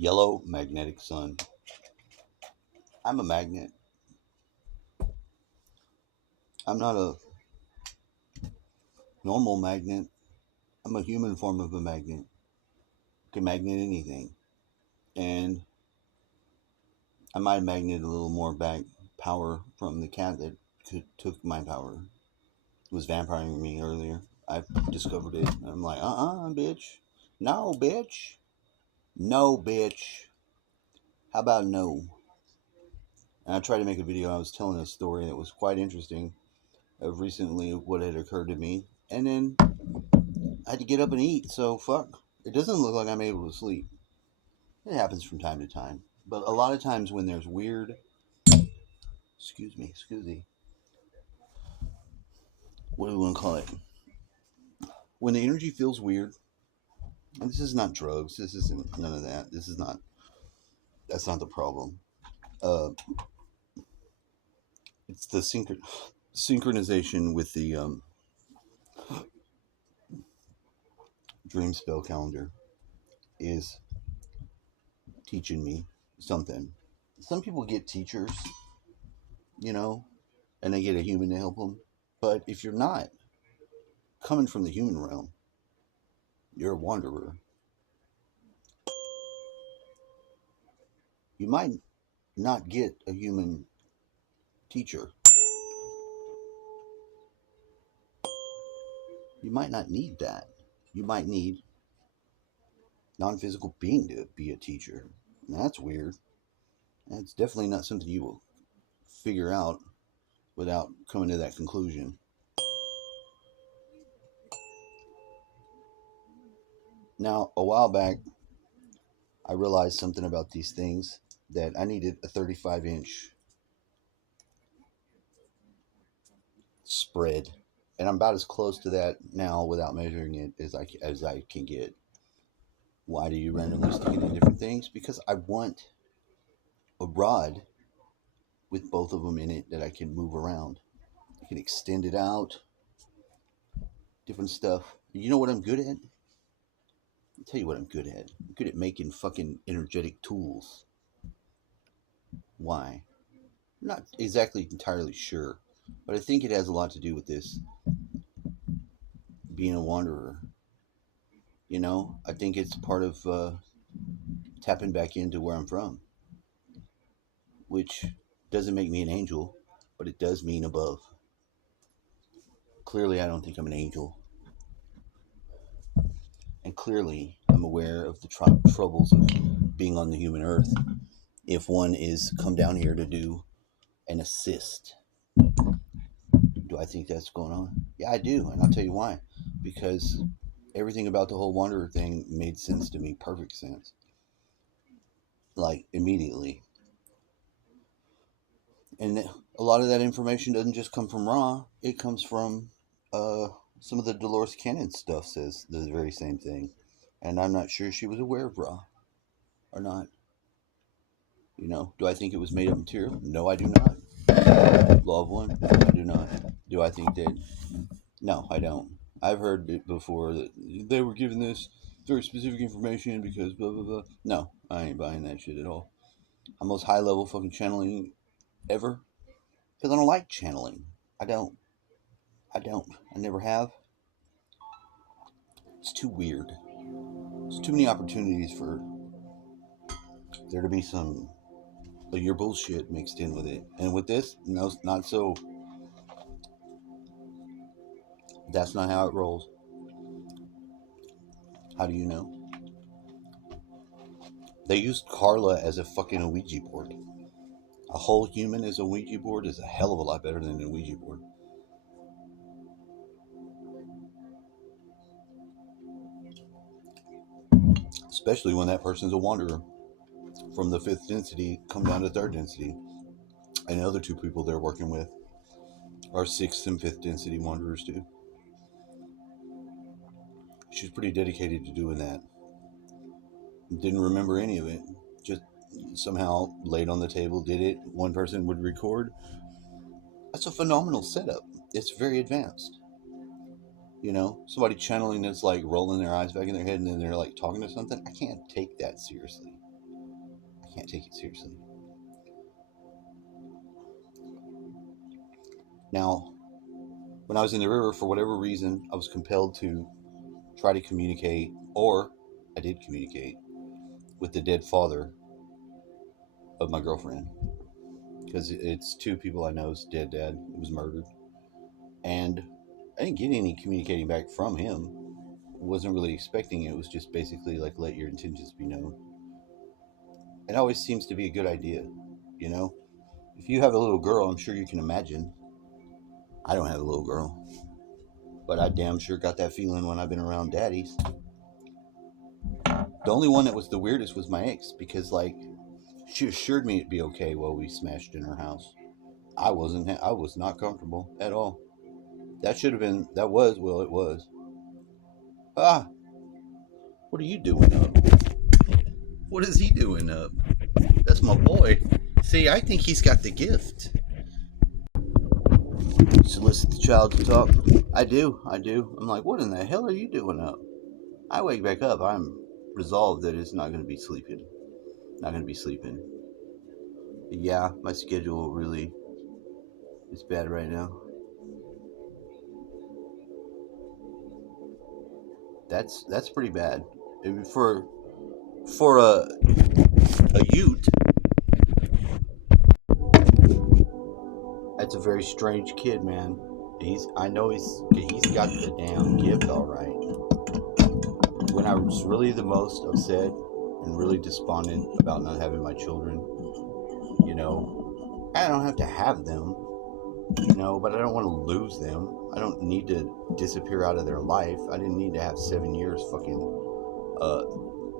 Yellow magnetic sun. I'm a magnet. I'm not a normal magnet. I'm a human form of a magnet. Can magnet anything. And I might have magneted a little more back power from the cat that took my power. It was vampiring me earlier. I discovered it. I'm like, bitch. No, bitch. No, bitch. How about no? And I tried to make a video. I was telling a story that was quite interesting of recently what had occurred to me. And then I had to get up and eat, so fuck. It doesn't look like I'm able to sleep. It happens from time to time. But a lot of times when there's weird, excuse me, what do we want to call it? When the energy feels weird, and this is not drugs, this isn't none of that. That's not the problem. Uh, it's the synchronization with the dream spell calendar is teaching me something. Some people get teachers, you know, and they get a human to help them. But if you're not coming from the human realm, you're a wanderer. You might not get a human teacher. You might not need that. You might need non-physical being to be a teacher. And that's weird. That's definitely not something you will figure out without coming to that conclusion. Now, a while back, I realized something about these things that I needed a 35-inch spread. And I'm about as close to that now without measuring it as I can get. Why do you randomly stick it in different things? Because I want a rod with both of them in it that I can move around. I can extend it out, different stuff. You know what I'm good at? I'll tell you what I'm good at. I'm good at making fucking energetic tools. Why? I'm not exactly entirely sure, but I think it has a lot to do with this being a wanderer. You know, I think it's part of tapping back into where I'm from, which doesn't make me an angel, but it does mean above. Clearly, I don't think I'm an angel. And clearly, I'm aware of the troubles of being on the human earth if one is come down here to do an assist. Do I think that's going on? Yeah, I do. And I'll tell you why. Because everything about the whole Wanderer thing made sense to me, perfect sense. Like, immediately. And a lot of that information doesn't just come from Ra, it comes from some of the Dolores Cannon stuff says the very same thing. And I'm not sure she was aware of Ra or not. You know, do I think it was made up material? No, I do not. Law of One? I do not. Do I think that? No, I don't. I've heard it before that they were given this very specific information because blah blah blah. No, I ain't buying that shit at all. I'm most high level fucking channeling ever because I don't like channeling. I don't. I don't. I never have. It's too weird. There's too many opportunities for there to be some of your bullshit mixed in with it. And with this, no, not so. That's not how it rolls. How do you know? They used Carla as a fucking Ouija board. A whole human as a Ouija board is a hell of a lot better than a Ouija board. Especially when that person's a wanderer from the fifth density, come down to third density. And the other two people they're working with are sixth and fifth density wanderers too. She's pretty dedicated to doing that. Didn't remember any of it. Just somehow laid on the table, did it. One person would record. That's a phenomenal setup. It's very advanced. You know, somebody channeling that's like rolling their eyes back in their head and then they're like talking to something. I can't take that seriously. I can't take it seriously. Now, when I was in the river, for whatever reason, I was compelled to try to communicate, or I did communicate, with the dead father of my girlfriend. Because it's two people I know's dead dad who was murdered. And I didn't get any communicating back from him. Wasn't really expecting it. It was just basically like, let your intentions be known. It always seems to be a good idea, you know? If you have a little girl, I'm sure you can imagine. I don't have a little girl, but I damn sure got that feeling when I've been around daddies. The only one that was the weirdest was my ex, because like she assured me it'd be okay while we smashed in her house. I was not comfortable at all. That should have been, that was, well, it was. Ah, what are you doing up? What is he doing up? That's my boy. See, I think he's got the gift. Solicit the child to talk. I do. I'm like, what in the hell are you doing up? I wake back up. I'm resolved that it's not going to be sleeping. Not going to be sleeping. Yeah, my schedule really is bad right now. That's pretty bad. For a Ute, that's a very strange kid, man. I know he's got the damn gift, all right. When I was really the most upset and really despondent about not having my children, you know, I don't have to have them, you know, but I don't want to lose them. I don't need to disappear out of their life. I didn't need to have 7 years fucking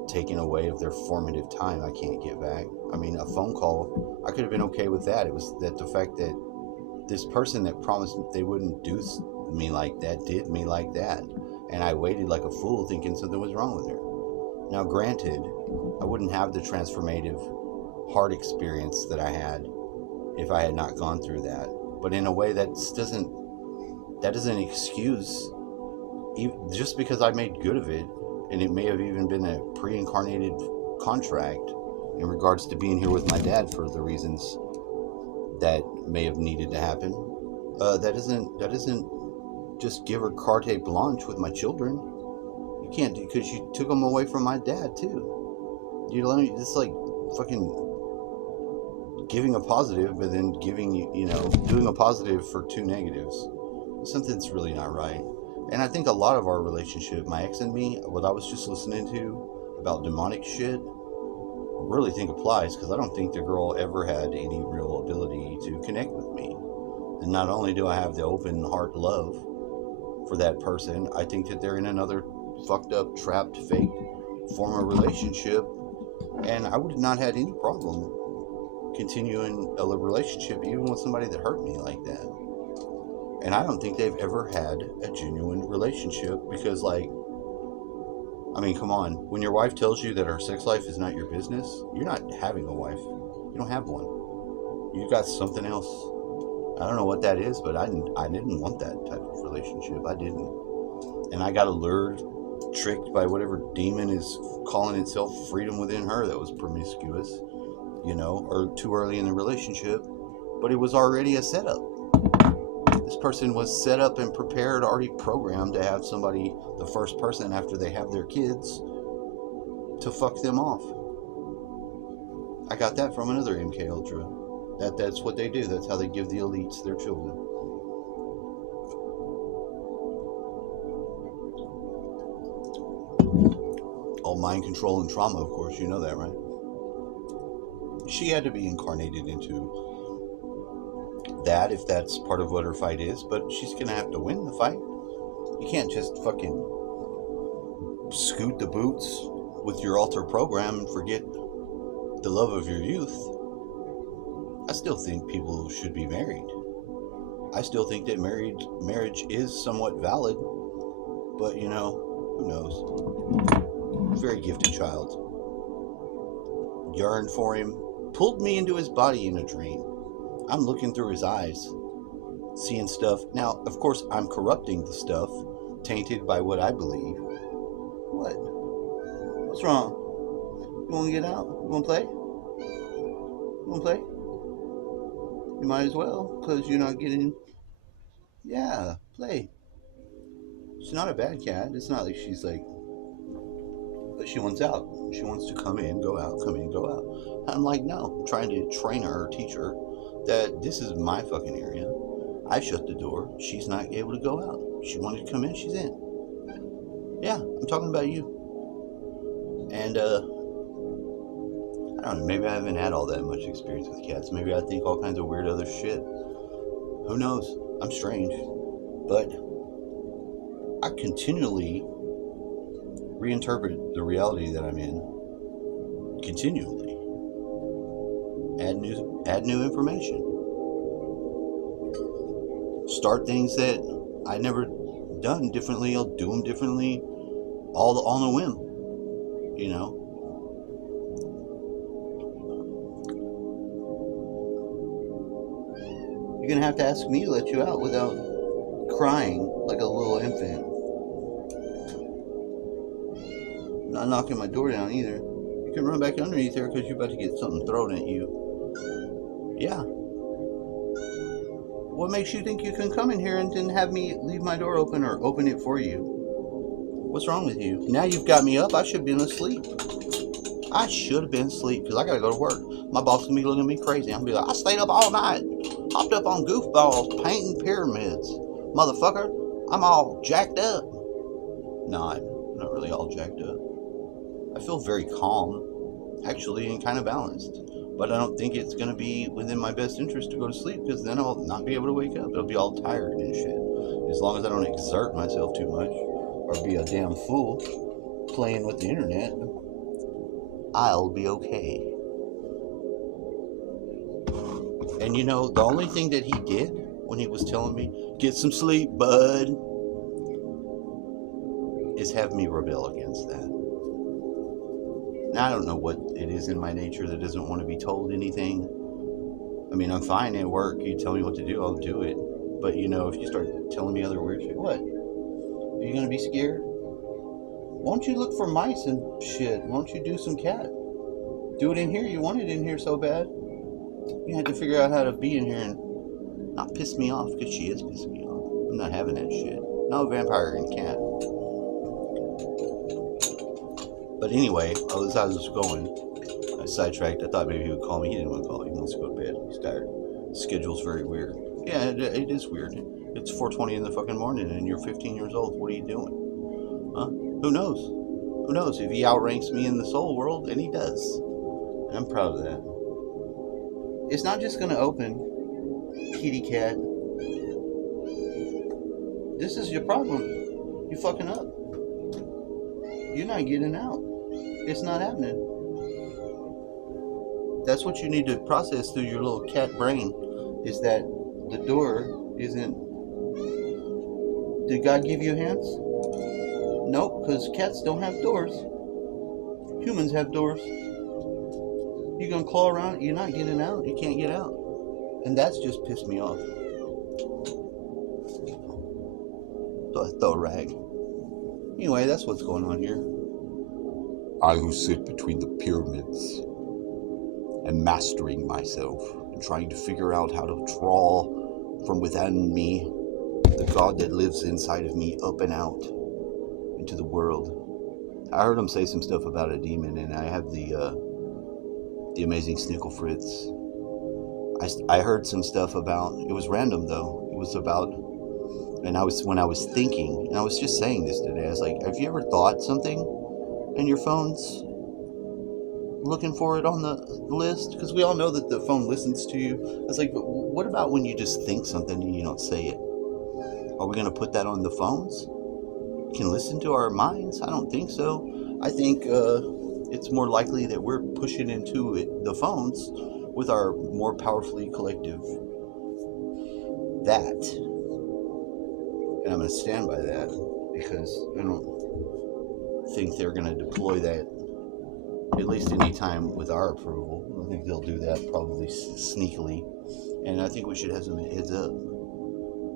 taken away of their formative time I can't get back. I mean, a phone call, I could have been okay with that. It was that the fact that this person that promised they wouldn't do me like that did me like that. And I waited like a fool thinking something was wrong with her. Now, granted, I wouldn't have the transformative heart experience that I had if I had not gone through that. But in a way, that doesn't excuse, just because I made good of it, and it may have even been a pre-incarnated contract in regards to being here with my dad for the reasons that may have needed to happen. That doesn't just give her carte blanche with my children. You can't, because you took them away from my dad too. You know, it's like fucking giving a positive, but then doing a positive for two negatives. Something's really not right. And I think a lot of our relationship, my ex and me, what I was just listening to about demonic shit, I really think applies, because I don't think the girl ever had any real ability to connect with me. And not only do I have the open heart love for that person, I think that they're in another fucked up, trapped, fake form of relationship, and I would have not had any problem continuing a relationship even with somebody that hurt me like that. And I don't think they've ever had a genuine relationship, because, like, I mean, come on. When your wife tells you that her sex life is not your business, you're not having a wife. You don't have one. You've got something else. I don't know what that is, but I didn't want that type of relationship. I didn't. And I got allured, tricked by whatever demon is calling itself freedom within her that was promiscuous, or too early in the relationship. But it was already a setup. This person was set up and prepared, already programmed to have somebody, the first person after they have their kids, to fuck them off. I got that from another MK Ultra. That's what they do. That's how they give the elites their children. All mind control and trauma, of course. You know that, right? She had to be incarnated into that, if that's part of what her fight is, but she's gonna have to win the fight. You can't just fucking scoot the boots with your alter program and forget the love of your youth. I still think people should be married. I still think that marriage is somewhat valid, but who knows? Very gifted child. Yearned for him, pulled me into his body in a dream. I'm looking through his eyes, seeing stuff. Now, of course, I'm corrupting the stuff, tainted by what I believe. What? What's wrong? You want to get out? You want to play? Wanna play? You might as well, because you're not getting. Yeah, play. She's not a bad cat. It's not like she's like. But she wants out. She wants to come in, go out, come in, go out. I'm like, no. I'm trying to train her, teach her that this is my fucking area. I shut the door. She's not able to go out. She wanted to come in, she's in. Yeah, I'm talking about you. And, I don't know, maybe I haven't had all that much experience with cats. Maybe I think all kinds of weird other shit. Who knows? I'm strange. But I continually reinterpret the reality that I'm in. Continually. Add new information. Start things that I never done differently. I'll do them differently, all on a whim. You know. You're gonna have to ask me to let you out without crying like a little infant. Not knocking my door down either. You can run back underneath there because you're about to get something thrown at you. Yeah. What makes you think you can come in here and then have me leave my door open or open it for you? What's wrong with you? Now you've got me up. I should have been asleep. I should have been asleep because I got to go to work. My boss gonna be looking at me crazy. I'm gonna be like, I stayed up all night, hopped up on goofballs, painting pyramids. Motherfucker, I'm all jacked up. No, I'm not really all jacked up. I feel very calm, actually, and kind of balanced. But I don't think it's going to be within my best interest to go to sleep because then I'll not be able to wake up. I'll be all tired and shit. As long as I don't exert myself too much or be a damn fool playing with the internet, I'll be okay. And you know, the only thing that he did when he was telling me, get some sleep, bud, is have me rebel against that. Now, I don't know what it is in my nature that doesn't want to be told anything. I mean, I'm fine at work. You tell me what to do, I'll do it. But, you know, if you start telling me other weird shit, what? Are you going to be scared? Why don't you look for mice and shit? Why don't you do some cat? Do it in here. You want it in here so bad. You have to figure out how to be in here and not piss me off, because she is pissing me off. I'm not having that shit. No vampire and cat. But anyway, as I was going, I sidetracked. I thought maybe he would call me. He didn't want to call. He wants to go to bed. He's tired. His schedule's very weird. Yeah, it is weird. It's 4:20 in the fucking morning and you're 15 years old. What are you doing? Huh? Who knows? Who knows? If he outranks me in the soul world, and he does. And I'm proud of that. It's not just going to open, kitty cat. This is your problem. You fucking up. You're not getting out. It's not happening. That's what you need to process through your little cat brain, is that the door isn't... Did God give you hands? Nope, because cats don't have doors. Humans have doors. You're going to claw around, you're not getting out. You can't get out. And that's just pissed me off. So I throw a rag. Anyway, that's what's going on here. I who sit between the pyramids am mastering myself and trying to figure out how to draw from within me the God that lives inside of me up and out into the world. I heard him say some stuff about a demon, and I have the amazing Snickle Fritz. I heard some stuff about, it was random though, it was about, and when I was thinking, and I was just saying this today, I was like, have you ever thought something and your phone's looking for it on the list? Because we all know that the phone listens to you. I was like, but what about when you just think something and you don't say it? Are we going to put that on the phones? Can listen to our minds? I don't think so. I think it's more likely that we're pushing into the phones with our more powerfully collective that. And I'm going to stand by that, because I don't think they're going to deploy that, at least any time with our approval. I don't think they'll do that, probably sneakily. And I think we should have some heads up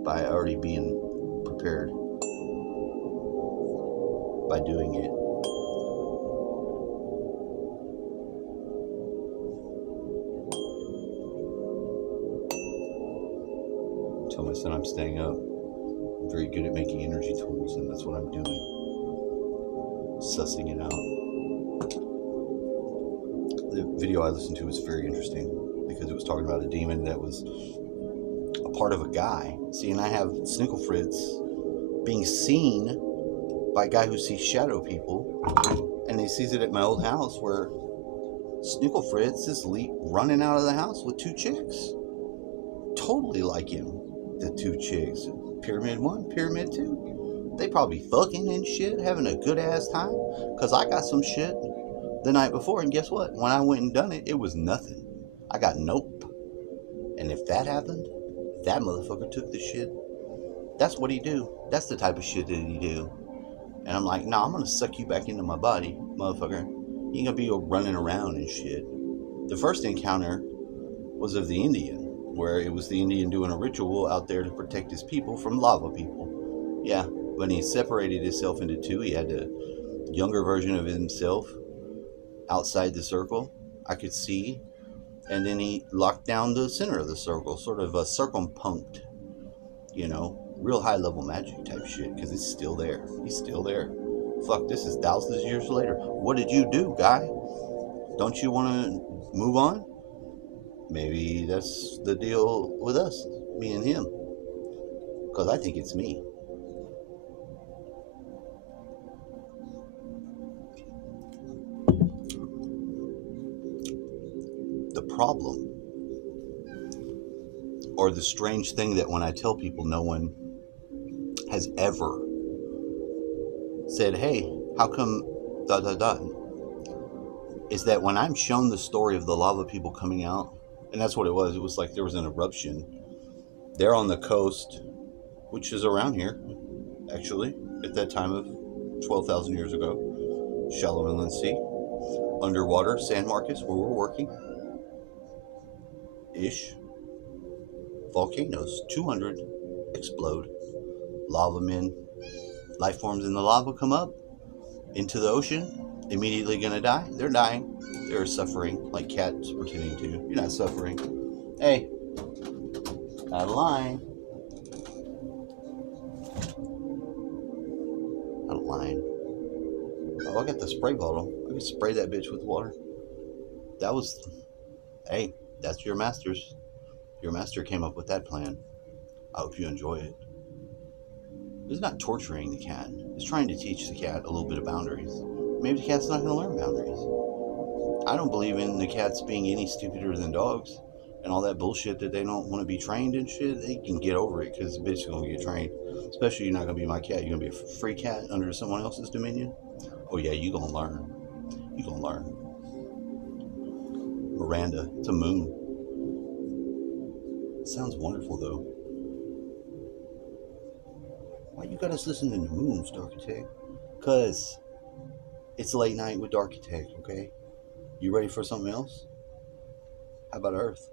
by already being prepared by doing it. tell my son I'm staying up. I'm very good at making energy tools, and that's what I'm doing. Sussing it out. The video I listened to was very interesting because it was talking about a demon that was a part of a guy. See, and I have Snickle Fritz being seen by a guy who sees shadow people, and he sees it at my old house where Snickle Fritz is running out of the house with 2 chicks. Totally like him. The 2 chicks. Pyramid 1, Pyramid 2. They probably fucking and shit, having a good ass time. Because I got some shit the night before, and guess what? When I went and done it, it was nothing. I got nope. And if that happened, that motherfucker took the shit. That's what he do. That's the type of shit that he do. And I'm like, nah, I'm gonna suck you back into my body, motherfucker. You ain't gonna be running around and shit. The first encounter was of the Indian, where it was the Indian doing a ritual out there to protect his people from lava people. Yeah, when he separated himself into 2, he had a younger version of himself outside the circle, I could see, and then he locked down the center of the circle, sort of a circumpunct, real high level magic type shit, because it's still there. He's still there. Fuck, this is thousands of years later. What did you do, guy? Don't you want to move on? Maybe that's the deal with us, me and him. Because I think it's me. The problem, or the strange thing that when I tell people, no one has ever said, hey, how come ... is that when I'm shown the story of the lava people coming out, and that's what it was like there was an eruption. They're on the coast, which is around here, actually, at that time of 12,000 years ago. Shallow inland sea, underwater, San Marcos, where we're working. Ish. Volcanoes, 200 explode. Lava men, life forms in the lava come up into the ocean, immediately gonna die. They're dying. They're suffering like cats pretending to. You're not suffering. Hey, out of line. Out of line. Oh, I got the spray bottle. I can spray that bitch with water. That was... Hey, that's your master's. Your master came up with that plan. I hope you enjoy it. It's not torturing the cat. It's trying to teach the cat a little bit of boundaries. Maybe the cat's not going to learn boundaries. I don't believe in the cats being any stupider than dogs and all that bullshit that they don't want to be trained and shit. They can get over it because the bitch is going to get trained. Especially you're not going to be my cat. You're going to be a free cat under someone else's dominion. Oh yeah, you're going to learn. You're going to learn. Miranda, it's a moon. It sounds wonderful though. Why you got us listening to moons, Darkitect? Cause it's late night with Darkitect, okay? You ready for something else? How about Earth?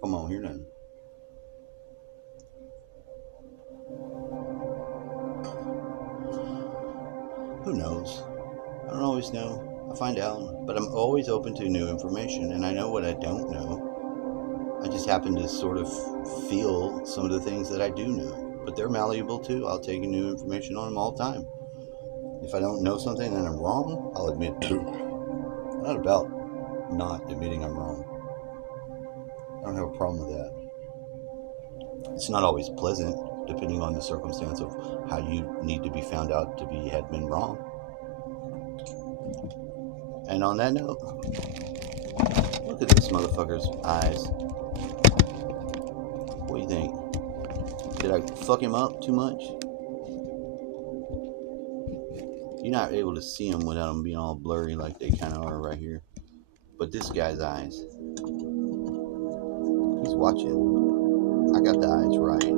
Come on, you're done. Who knows? I don't always know. I find out, but I'm always open to new information, and I know what I don't know. I just happen to sort of feel some of the things that I do know. But they're malleable too. I'll take new information on them all the time. If I don't know something and I'm wrong, I'll admit to it. Not about not admitting I'm wrong. I don't have a problem with that. It's not always pleasant, depending on the circumstance of how you need to be found out to be had been wrong. And on that note, look at this motherfucker's eyes. What do you think? Did I fuck him up too much? You're not able to see him without them being all blurry like they kind of are right here. But this guy's eyes. He's watching. I got the eyes right.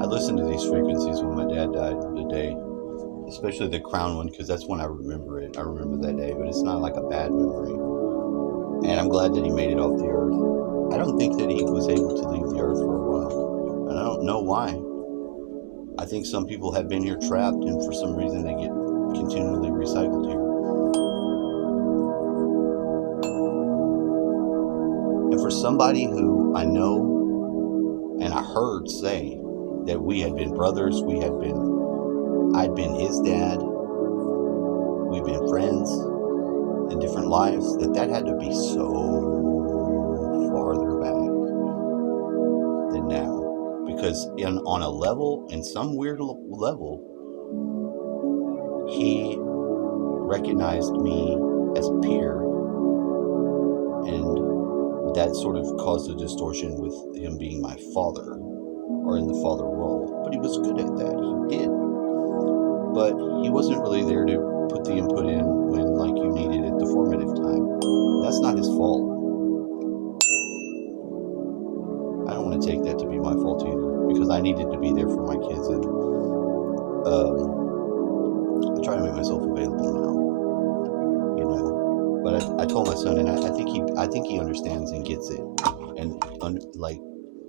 I listened to these frequencies when my dad died the day. Especially the crown one, because that's when I remember it. I remember that day, but it's not like a bad memory. And I'm glad that he made it off the earth. I don't think that he was able to leave the earth for a while. And I don't know why. I think some people have been here trapped, and for some reason they get continually recycled here. And for somebody who I know and I heard say that we had been brothers, I'd been his dad, we'd been friends in different lives, that had to be so farther back than now. Because on a level, in some weird level, he recognized me as a peer, and that sort of caused a distortion with him being my father, or in the father role. But he was good at that, he did. But he wasn't really there to put the input in when, like, you needed it, the formative time. That's not his fault. I don't want to take that to be my fault either, because I needed to be there for my kids, and I try to make myself available now, you know. But I told my son, and I think he understands and gets it. And like,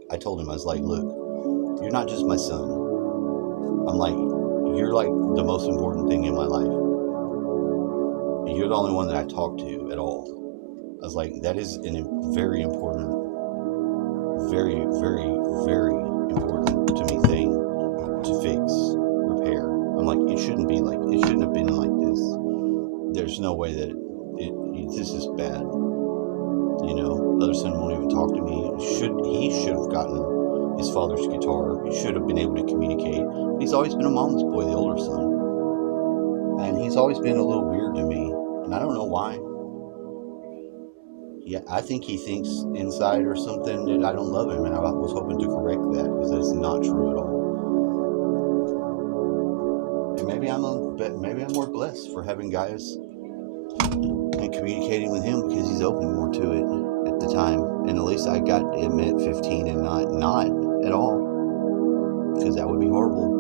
I told him, I was like, look, you're not just my son. I'm like, you're like the most important thing in my life. You're the only one that I talk to at all. I was like, that is a very important, very, very, very important to me thing to fix, repair. I'm like, it shouldn't have been like this. There's no way that this is bad. You know, the other son won't even talk to me. He should have gotten his father's guitar. He should have been able to communicate. But he's always been a mama's boy, the older son. And he's always been a little weird to me. And I don't know why. Yeah, I think he thinks inside or something that I don't love him. And I was hoping to correct that, because that's not true at all. And maybe I'm more blessed for having guys and communicating with him, because he's open more to it at the time. And at least I got him at 15 and not at all, because that would be horrible.